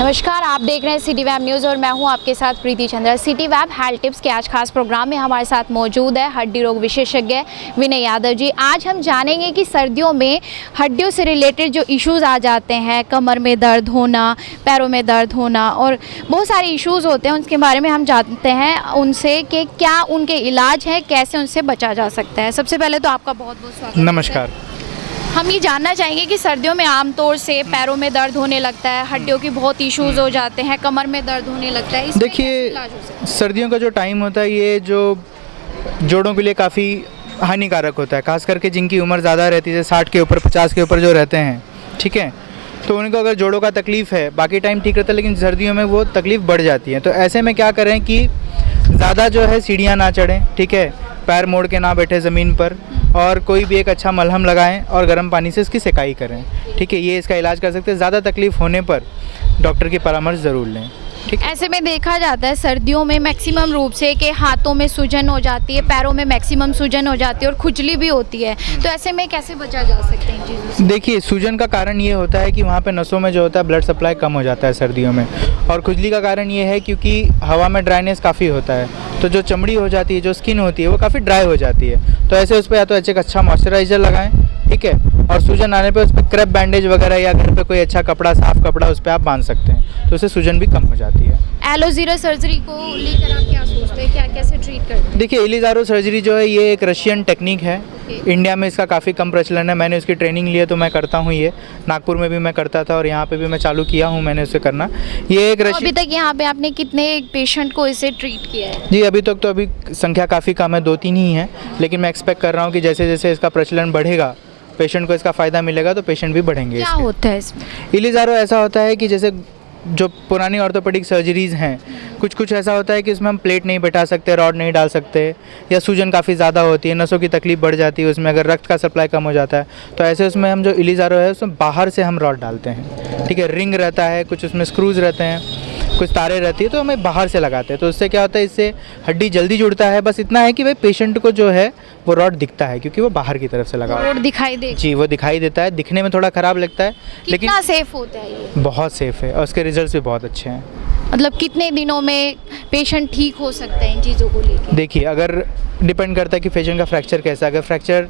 नमस्कार, आप देख रहे हैं सिटी वेब न्यूज़ और मैं हूं आपके साथ Preeti Chandra. City web health tips के आज खास प्रोग्राम में हमारे साथ मौजूद है हड्डी रोग विशेषज्ञ विनय यादव जी। आज हम जानेंगे कि सर्दियों में हड्डियों से रिलेटेड जो इश्यूज़ आ जाते हैं, कमर में दर्द होना, पैरों में दर्द होना और बहुत सारे इश्यूज़ होते हैं, उनके बारे में हम जानते हैं उनसे कि क्या उनके इलाज हैं, कैसे उनसे बचा जा सकता है। सबसे पहले तो आपका बहुत बहुत स्वागत है। नमस्कार। हम ये जानना चाहेंगे कि सर्दियों में आमतौर से पैरों में दर्द होने लगता है, हड्डियों की बहुत इश्यूज हो जाते हैं, कमर में दर्द होने लगता है। देखिए, सर्दियों का जो टाइम होता है ये जो जोड़ों के लिए काफ़ी हानिकारक होता है, खास करके जिनकी उम्र ज़्यादा रहती है, 60 के ऊपर 50 के ऊपर जो रहते हैं, ठीक है, तो उनको अगर जोड़ों का तकलीफ़ है, बाकी टाइम ठीक रहता है लेकिन सर्दियों में वो तकलीफ़ बढ़ जाती है। तो ऐसे में क्या करें कि ज़्यादा जो है सीढ़ियाँ ना चढ़ें, ठीक है, पैर मोड़ के ना बैठे ज़मीन पर, और कोई भी एक अच्छा मलहम लगाएं और गर्म पानी से इसकी सिकाई करें, ठीक है, ये इसका इलाज कर सकते हैं। ज़्यादा तकलीफ़ होने पर डॉक्टर की परामर्श ज़रूर लें, ठीक। ऐसे में देखा जाता है सर्दियों में मैक्सिमम रूप से कि हाथों में सूजन हो जाती है, पैरों में मैक्सिमम सूजन हो जाती है और खुजली भी होती है, तो ऐसे में कैसे बचा जा सकते हैं इन चीज़ों से? देखिए, सूजन का कारण ये होता है कि वहाँ पे नसों में जो होता है ब्लड सप्लाई कम हो जाता है सर्दियों में, और खुजली का कारण ये है क्योंकि हवा में ड्राइनेस काफ़ी होता है, तो जो चमड़ी हो जाती है, जो स्किन होती है, वो काफ़ी ड्राई हो जाती है। तो ऐसे उस पर या तो अच्छा मॉइस्चराइज़र लगाएं, ठीक है, और सूजन आने पे उस पर क्रैप बैंडेज वगैरह या घर पे कोई अच्छा कपड़ा, साफ़ कपड़ा उस पर आप बांध सकते हैं, तो उससे सूजन भी कम हो जाती है। एलोज़ीरो सर्जरी को लेकर आप क्या सोचते हैं, क्या कैसे ट्रीट करते हैं? देखिए, एलिज़ारो सर्जरी जो है ये एक रशियन टेक्निक है। इंडिया में इसका काफ़ी कम प्रचलन है। मैंने उसकी ट्रेनिंग ली है तो मैं करता हूँ ये। नागपुर में भी मैं करता था और यहाँ पे भी मैं चालू किया हूँ मैंने उसे करना। ये एक अभी तक यहाँ पे आपने कितने पेशेंट को इसे ट्रीट किया है? जी, अभी तक तो अभी संख्या काफ़ी कम है, 2-3 ही हैं, लेकिन मैं एक्सपेक्ट कर रहा हूँ कि जैसे जैसे इसका प्रचलन बढ़ेगा, पेशेंट को इसका फ़ायदा मिलेगा तो पेशेंट भी बढ़ेंगे। क्या होता है इसमें? एलिज़ारो ऐसा होता है कि जैसे जो पुरानी ऑर्थोपेडिक सर्जरीज़ हैं, कुछ ऐसा होता है कि इसमें हम प्लेट नहीं बैठा सकते, रॉड नहीं डाल सकते, या सूजन काफ़ी ज़्यादा होती है, नसों की तकलीफ बढ़ जाती है उसमें, अगर रक्त का सप्लाई कम हो जाता है, तो ऐसे उसमें हम जो एलिज़ारो है उसमें बाहर से हम रॉड डालते हैं, ठीक है, रिंग रहता है, कुछ उसमें स्क्रूज़ रहते हैं, कुछ तारे रहती है, तो हमें बाहर से लगाते हैं। तो उससे क्या होता है, इससे हड्डी जल्दी जुड़ता है। बस इतना है कि भाई पेशेंट को जो है वो रॉड दिखता है क्योंकि वो बाहर की तरफ से लगा हुआ है। रॉड दिखाई दे? जी, वो दिखाई देता है, दिखने में थोड़ा ख़राब लगता है लेकिन कितना सेफ होता है ये? बहुत सेफ़ है और उसके रिजल्ट्स भी बहुत अच्छे हैं। मतलब कितने दिनों में पेशेंट ठीक हो सकता है इन चीज़ों को लेकर? देखिए, अगर डिपेंड करता है कि पेशेंट का फ्रैक्चर कैसा है। अगर फ्रैक्चर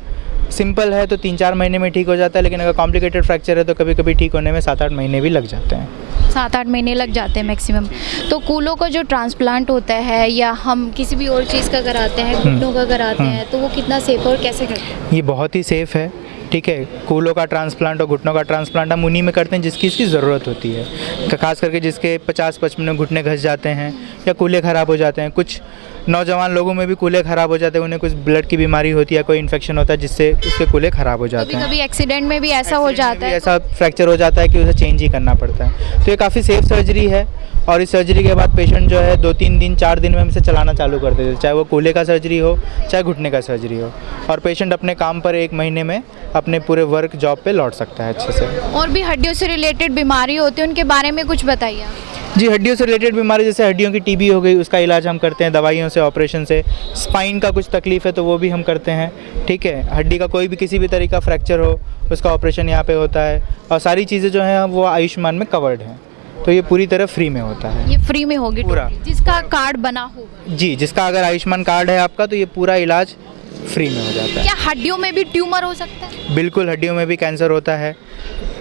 सिंपल है तो 3-4 महीने में ठीक हो जाता है, लेकिन अगर कॉम्प्लिकेटेड फ्रैक्चर है तो कभी कभी ठीक होने में 7-8 महीने भी लग जाते हैं। 7-8 महीने लग जाते हैं मैक्सिमम। तो कूलों का जो ट्रांसप्लांट होता है या हम किसी भी और चीज़ का कराते हैं, घुटनों का कराते हैं, तो वो कितना सेफ और कैसे करते हैं? ये बहुत ही सेफ़ है, ठीक है। कूलों का ट्रांसप्लांट और घुटनों का ट्रांसप्लांट हम उन्हीं में करते हैं जिसकी इसकी ज़रूरत होती है, खास करके जिसके 50-55 में घुटने घस जाते हैं या कूल्हे ख़राब हो जाते हैं। कुछ नौजवान लोगों में भी कूल्हे ख़राब हो जाते हैं, उन्हें कुछ ब्लड की बीमारी होती है, कोई इन्फेक्शन होता है जिससे उसके कूल्हे ख़राब हो जाते हैं। कभी एक्सीडेंट में भी ऐसा हो जाता है, ऐसा फ्रैक्चर हो जाता है कि उसे चेंज ही करना पड़ता है। तो ये काफ़ी सेफ़ सर्जरी है और इस सर्जरी के बाद पेशेंट जो है 2-3 दिन 4 दिन में हम इसे चलाना चालू कर देते हैं, चाहे वो कूल्हे का सर्जरी हो चाहे घुटने का सर्जरी हो, और पेशेंट अपने काम पर 1 महीने में अपने पूरे वर्क जॉब पे लौट सकता है अच्छे से। और भी हड्डियों से रिलेटेड बीमारी होती है, उनके बारे में कुछ बताइए। जी, हड्डियों से रिलेटेड बीमारी जैसे हड्डियों की टीबी हो गई, उसका इलाज हम करते हैं दवाइयों से, ऑपरेशन से। स्पाइन का कुछ तकलीफ़ है तो वो भी हम करते हैं, ठीक है। हड्डी का कोई भी किसी भी तरह का फ्रैक्चर हो उसका ऑपरेशन यहाँ पे होता है, और सारी चीज़ें जो हैं वो आयुष्मान में कवर्ड हैं, तो ये पूरी तरह फ्री में होता है। ये फ्री में होगी पूरा, जिसका कार्ड बना होगा? जी, जिसका अगर आयुष्मान कार्ड है आपका तो ये पूरा इलाज फ्री में हो जाता है। क्या हड्डियों में भी ट्यूमर हो सकता है? बिल्कुल, हड्डियों में भी कैंसर होता है,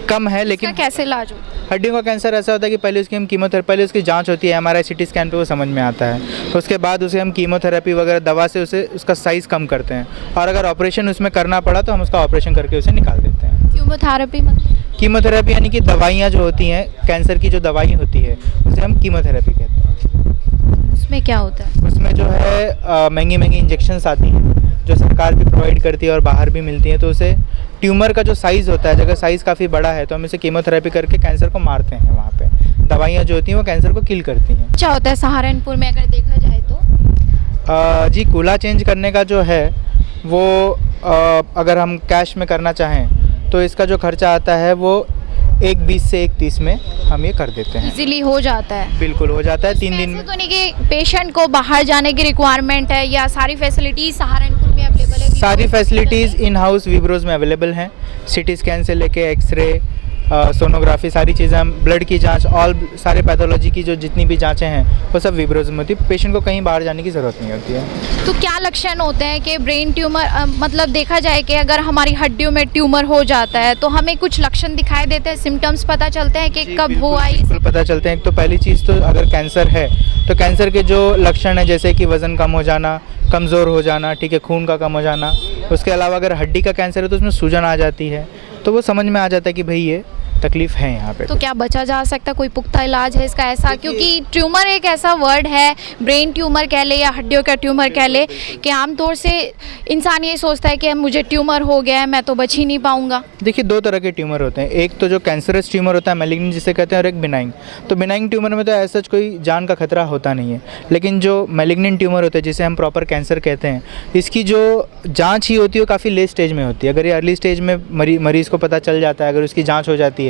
कम है लेकिन। कैसे इलाज होता है? हड्डियों का कैंसर ऐसा होता है कि पहले उसकी हम कीमोथेरेपी, पहले उसकी जांच होती है, MRI CT स्कैन पे वो समझ में आता है, उसके बाद उसे हम कीमोथेरेपी वगैरह दवा से उसे उसका साइज़ कम करते हैं, और अगर ऑपरेशन उसमें करना पड़ा तो हम उसका ऑपरेशन करके उसे निकाल देते हैं। कीमोथेरेपी मतलब? कीमोथेरेपी यानी कि दवाइयाँ जो होती हैं, कैंसर की जो दवाई होती है उसे हम कीमोथेरेपी कहते हैं। उसमें क्या होता है? उसमें जो है महंगी महंगी इंजेक्शंस आती हैं जो सरकार भी प्रोवाइड करती है और बाहर भी मिलती हैं, तो उसे ट्यूमर का जो साइज़ होता है, अगर साइज़ काफ़ी बड़ा है तो हम इसे कीमोथेरेपी करके कैंसर को मारते हैं। वहाँ पे दवाइयाँ जो होती हैं वो कैंसर को किल करती हैं। अच्छा होता है सहारनपुर में अगर देखा जाए तो? जी, कूल्हा चेंज करने का जो है वो अगर हम कैश में करना चाहें तो इसका जो खर्चा आता है वो 1-20 से 1-30 में हम ये कर देते हैं। इजीली हो जाता है? बिल्कुल हो जाता है, 3 दिन में। तो नहीं कि पेशेंट को बाहर जाने की रिक्वायरमेंट है, या सारी फैसिलिटीज सहारनपुर में अवेलेबल है? सारी फैसिलिटीज़ इन हाउस विब्रोज में अवेलेबल हैं, CT स्कैन से लेके एक्सरे, सोनोग्राफी, सारी चीज़ें हम, ब्लड की जांच, ऑल सारे पैथोलॉजी की जो जितनी भी जांचें हैं वो सब विब्रोज में होती है। पेशेंट को कहीं बाहर जाने की ज़रूरत नहीं होती है। तो क्या लक्षण होते हैं कि ब्रेन ट्यूमर मतलब देखा जाए कि अगर हमारी हड्डियों में ट्यूमर हो जाता है तो हमें कुछ लक्षण दिखाई देते हैं, सिम्टम्स पता चलते हैं कि जी, कब बिल्कुल, हुआ ये बिल्कुल पता चलते हैं। एक तो पहली चीज़ तो अगर कैंसर है तो कैंसर के जो लक्षण हैं जैसे कि वज़न कम हो जाना, कमज़ोर हो जाना, ठीक है, खून का कम हो जाना। उसके अलावा अगर हड्डी का कैंसर है तो उसमें सूजन आ जाती है, तो वो समझ में आ जाता है कि भाई ये तकलीफ़ है यहाँ पे। तो क्या बचा जा सकता, कोई पुख्ता इलाज है इसका ऐसा? क्योंकि ट्यूमर एक ऐसा वर्ड है, ब्रेन ट्यूमर कह ले या हड्डियों का ट्यूमर कह ले, कि आमतौर से इंसान ये सोचता है कि मुझे ट्यूमर हो गया है, मैं तो बच ही नहीं पाऊंगा। देखिए, दो तरह के ट्यूमर होते हैं। एक तो जो कैंसरस ट्यूमर होता है, मैलिग्नेंट जिसे कहते हैं, और एक बिनाइन। तो बिनाइन ट्यूमर में तो ऐसा कोई जान का खतरा होता नहीं है, लेकिन जो मैलिग्नेंट ट्यूमर होते हैं जिसे हम प्रॉपर कैंसर कहते हैं, इसकी जो जांच ही होती है वो काफ़ी लेट स्टेज में होती है। अगर ये अर्ली स्टेज में मरीज़ को पता चल जाता है, अगर उसकी जाँच हो जाती है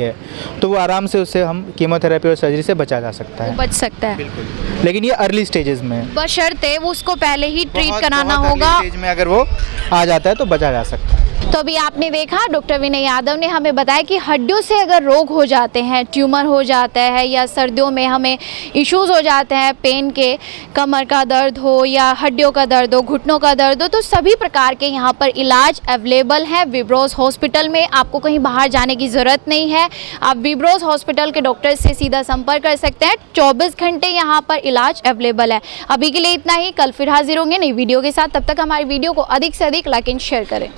तो वो आराम से उससे हम कीमोथेरेपी और सर्जरी से बचा जा सकता है। बच सकता है, बिल्कुल। लेकिन ये अर्ली स्टेजेस में है, बशर्ते वो उसको पहले ही ट्रीट कराना बहुत होगा। अर्ली स्टेज में अगर वो आ जाता है तो बचा जा सकता है। तो अभी आपने देखा डॉक्टर विनय यादव ने हमें बताया कि हड्डियों से अगर रोग हो जाते हैं, ट्यूमर हो जाता है, या सर्दियों में हमें इश्यूज़ हो जाते हैं पेन के, कमर का दर्द हो या हड्डियों का दर्द हो, घुटनों का दर्द हो, तो सभी प्रकार के यहाँ पर इलाज अवेलेबल है विब्रोज हॉस्पिटल में। आपको कहीं बाहर जाने की ज़रूरत नहीं है, आप विब्रोज हॉस्पिटल के डॉक्टर से सीधा संपर्क कर सकते हैं। 24 घंटे यहाँ पर इलाज अवेलेबल है। अभी के लिए इतना ही, कल फिर हाजिर होंगे नई वीडियो के साथ। तब तक हमारी वीडियो को अधिक से अधिक लाइक एंड शेयर करें।